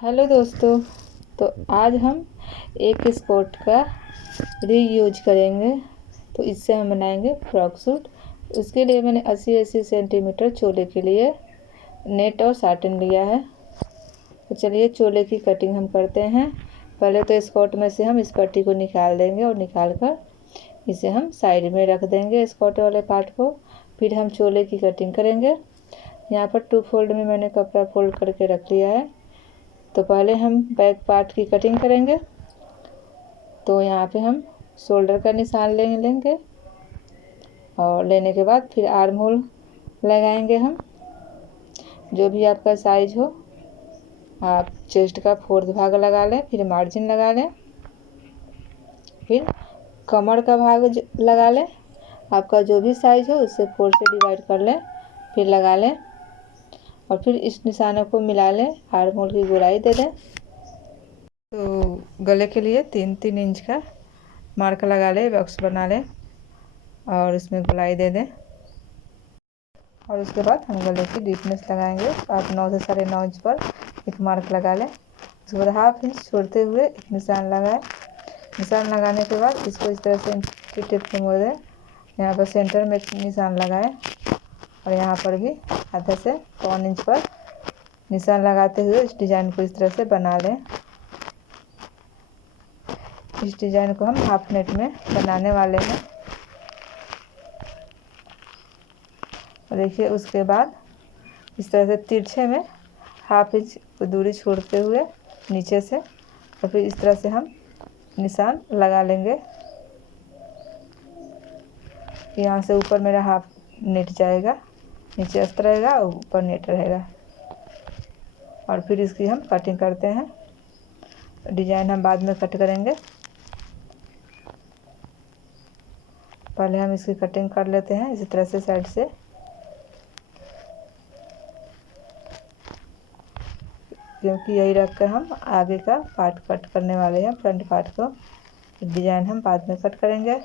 Hello दोस्तों। तो आज हम एक स्कर्ट का रीयूज करेंगे। तो इससे हम बनाएंगे फ्रॉक सूट। उसके लिए मैंने 80-80 सेंटीमीटर चोले के लिए नेट और साटन लिया है। तो चलिए चोले की कटिंग हम करते हैं। पहले तो स्कर्ट में से हम इस पट्टी को निकाल देंगे और निकाल कर इसे हम साइड में रख देंगे स्कर्ट वाले पार्ट को। फिर हम चोले की कटिंग करेंगे। यहाँ पर 2 फोल्ड में मैंने कपड़ा फोल्ड करके रख लिया है। तो पहले हम बैक पार्ट की कटिंग करेंगे। तो यहाँ पे हम शोल्डर का निशान लेंगे और लेने के बाद फिर आर्म होल लगाएंगे। हम जो भी आपका साइज हो, आप चेस्ट का 4th भाग लगा लें, फिर मार्जिन लगा लें, फिर कमर का भाग लगा लें। आपका जो भी साइज हो उससे 4 से डिवाइड कर लें, फिर लगा लें और फिर इस निशानों को मिला लें, आर्म होल की गोलाई दे दें। तो गले के लिए 3-3 इंच का मार्क लगा लें, बॉक्स बना लें और इसमें गोलाई दे दें। और उसके बाद हम गले की डीपनेस लगाएंगे। आप 9 से 9.5 इंच पर एक मार्क लगा लें। उसके बाद 1/2 इंच छोड़ते हुए एक निशान लगाएं। निशान लगाने के बाद इसको इस तरह से इंची टेप से मोड़ दें। यहाँ पर सेंटर में एक निशान लगाएं और यहाँ पर भी आधे से 1 इंच पर निशान लगाते हुए इस डिज़ाइन को इस तरह से बना लें। इस डिज़ाइन को हम हाफ नेट में बनाने वाले हैं। और देखिए उसके बाद इस तरह से तिरछे में 1/2 इंच दूरी छोड़ते हुए नीचे से और फिर इस तरह से हम निशान लगा लेंगे। यहाँ से ऊपर मेरा हाफ नेट जाएगा, नीचे अस्तर रहेगा और ऊपर नेट रहेगा। और फिर इसकी हम कटिंग करते हैं। डिज़ाइन हम बाद में कट करेंगे, पहले हम इसकी कटिंग कर लेते हैं इसी तरह से साइड से। क्योंकि यही रख कर हम आगे का पार्ट कट करने वाले हैं, फ्रंट पार्ट को। डिज़ाइन हम बाद में कट करेंगे।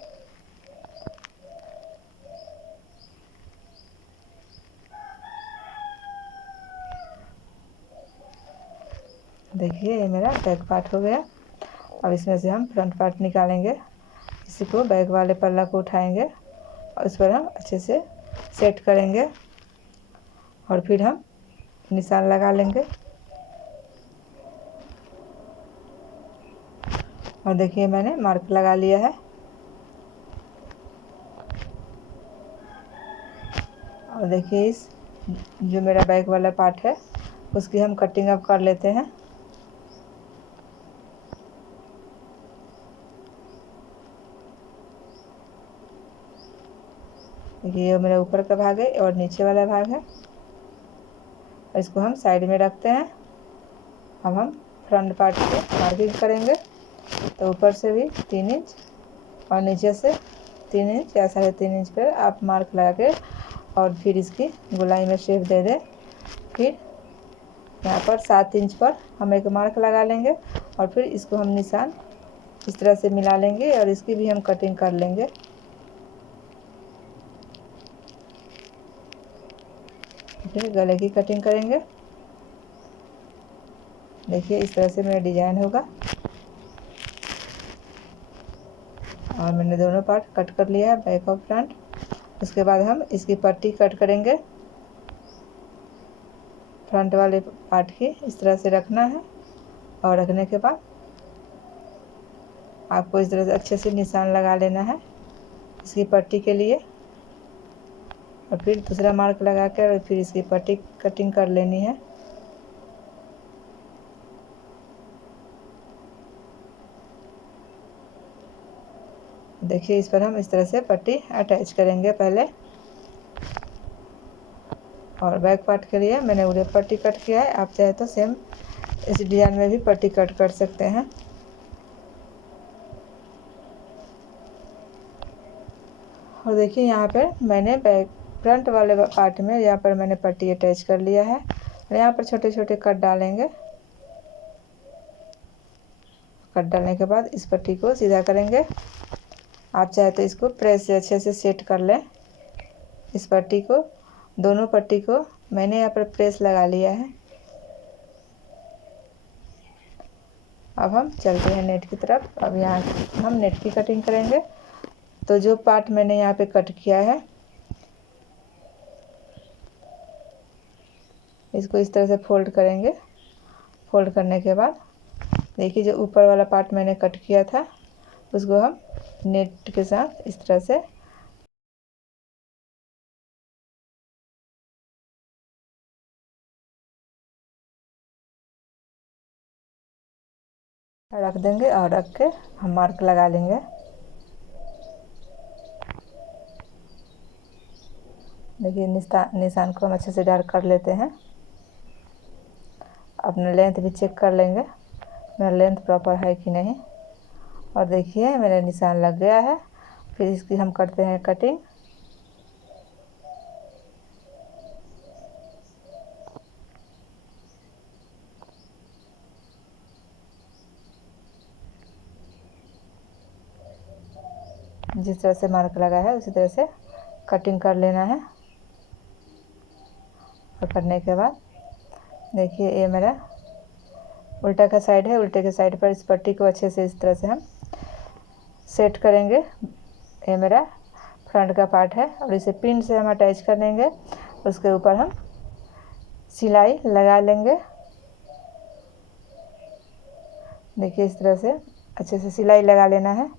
देखिए ये मेरा बैक पार्ट हो गया। अब इसमें से हम फ्रंट पार्ट निकालेंगे। इसी को बैक वाले पल्ला को उठाएंगे और इस पर हम अच्छे से सेट करेंगे और फिर हम निशान लगा लेंगे। और देखिए मैंने मार्क लगा लिया है। और देखिए इस जो मेरा बैक वाला पार्ट है उसकी हम कटिंग अब कर लेते हैं। देखिए ये मेरा ऊपर का भाग है और नीचे वाला भाग है। और इसको हम साइड में रखते हैं। अब हम फ्रंट पार्ट को मार्किंग करेंगे। तो ऊपर से भी 3 इंच और नीचे से 3 इंच या 3.5 इंच पर आप मार्क लगा के और फिर इसकी गोलाई में शेप दे दें। फिर यहाँ पर 7 इंच पर हम एक मार्क लगा लेंगे और फिर इसको हम निशान इस तरह से मिला लेंगे और इसकी भी हम कटिंग कर लेंगे। फिर गले की कटिंग करेंगे। देखिए इस तरह से मेरा डिज़ाइन होगा। और मैंने दोनों पार्ट कट कर लिया है, बैक और फ्रंट। उसके बाद हम इसकी पट्टी कट करेंगे। फ्रंट वाले पार्ट की इस तरह से रखना है और रखने के बाद आपको इस तरह से अच्छे से निशान लगा लेना है इसकी पट्टी के लिए। और फिर दूसरा मार्क लगा कर और फिर इसकी पट्टी कटिंग कर लेनी है। देखिए इस पर हम इस तरह से पट्टी अटैच करेंगे पहले। और बैक पार्ट के लिए मैंने उधर पट्टी कट किया है। आप चाहे तो सेम इस डिज़ाइन में भी पट्टी कट कर सकते हैं। और देखिए यहाँ पर मैंने बैक फ्रंट वाले पार्ट में यहाँ पर मैंने पट्टी अटैच कर लिया है और यहाँ पर छोटे छोटे कट डालेंगे। कट डालने के बाद इस पट्टी को सीधा करेंगे। आप चाहे तो इसको प्रेस से अच्छे से सेट कर लें। इस पट्टी को, दोनों पट्टी को मैंने यहाँ पर प्रेस लगा लिया है। अब हम चलते हैं नेट की तरफ। अब यहाँ हम नेट की कटिंग करेंगे। तो जो पार्ट मैंने यहाँ पे कट किया है इसको इस तरह से फोल्ड करेंगे। फोल्ड करने के बाद देखिए जो ऊपर वाला पार्ट मैंने कट किया था उसको हम नेट के साथ इस तरह से रख देंगे और रख के हम मार्क लगा लेंगे। देखिए निशान को हम अच्छे से डार्क कर लेते हैं। अपना लेंथ भी चेक कर लेंगे मेरा लेंथ प्रॉपर है कि नहीं। और देखिए मेरा निशान लग गया है। फिर इसकी हम करते हैं कटिंग। जिस तरह से मार्क लगा है उसी तरह से कटिंग कर लेना है। और करने के बाद देखिए ये मेरा उल्टा का साइड है। उल्टे के साइड पर इस पट्टी को अच्छे से इस तरह से हम सेट करेंगे। ये मेरा फ्रंट का पार्ट है और इसे पिन से हम अटैच कर लेंगे। उसके ऊपर हम सिलाई लगा लेंगे। देखिए इस तरह से अच्छे से सिलाई लगा लेना है।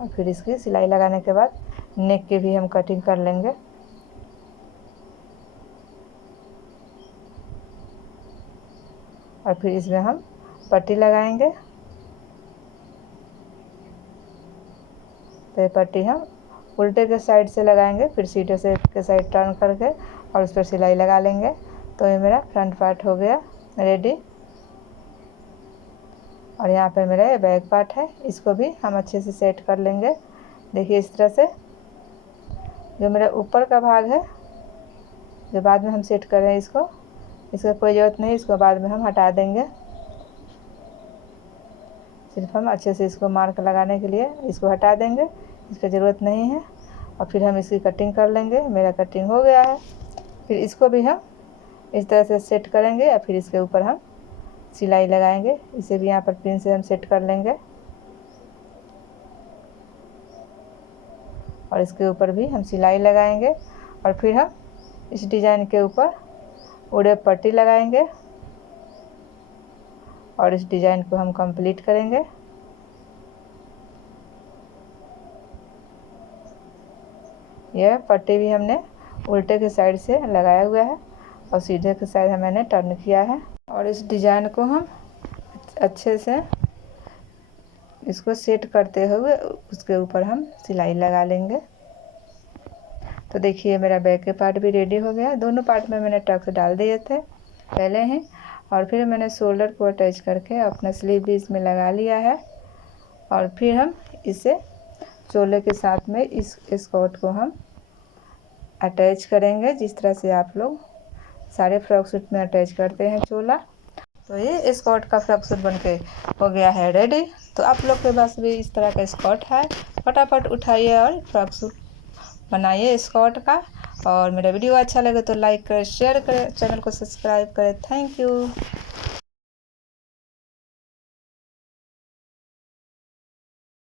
और फिर इसकी सिलाई लगाने के बाद नेक की भी हम कटिंग कर लेंगे। और फिर इसमें हम पट्टी लगाएंगे। तो ये पट्टी हम उल्टे के साइड से लगाएंगे, फिर सीधे से के साइड टर्न करके और उस पर सिलाई लगा लेंगे। तो ये मेरा फ्रंट पार्ट हो गया रेडी। और यहाँ पे मेरा ये बैक पार्ट है, इसको भी हम अच्छे से सेट कर लेंगे। देखिए इस तरह से जो मेरा ऊपर का भाग है जो बाद में हम सेट कर रहे हैं इसका कोई ज़रूरत नहीं, इसको बाद में हम हटा देंगे। सिर्फ हम अच्छे से इसको मार्क लगाने के लिए इसको हटा देंगे, इसकी ज़रूरत नहीं है। और फिर हम इसकी कटिंग कर लेंगे। मेरा कटिंग हो गया है। फिर इसको भी हम इस तरह से सेट करेंगे और फिर इसके ऊपर हम सिलाई लगाएंगे। इसे भी यहाँ पर पिन से हम सेट कर लेंगे और इसके ऊपर भी हम सिलाई लगाएंगे। और फिर हम इस डिज़ाइन के ऊपर उड़े पट्टी लगाएंगे और इस डिज़ाइन को हम कंप्लीट करेंगे। यह पट्टी भी हमने उल्टे के साइड से लगाया हुआ है और सीधे के साइड मैंने टर्न किया है। और इस डिज़ाइन को हम अच्छे से इसको सेट करते हुए उसके ऊपर हम सिलाई लगा लेंगे। तो देखिए मेरा बैक के पार्ट भी रेडी हो गया। दोनों पार्ट में मैंने टक्स डाल दिए थे पहले ही। और फिर मैंने शोल्डर को अटैच करके अपना स्लीव भी इसमें लगा लिया है। और फिर हम इसे चोले के साथ में इस स्कर्ट को हम अटैच करेंगे, जिस तरह से आप लोग सारे फ्रॉक सूट में अटैच करते हैं चोला। तो ये स्कर्ट का फ्रॉक सूट बनके हो गया है रेडी। तो आप लोग के पास भी इस तरह का स्कर्ट है, फटाफट उठाइए और फ्रॉक सूट बनाइए स्कर्ट का। और मेरा वीडियो अच्छा लगे तो लाइक करें, शेयर करें, चैनल को सब्सक्राइब करें। Thank you.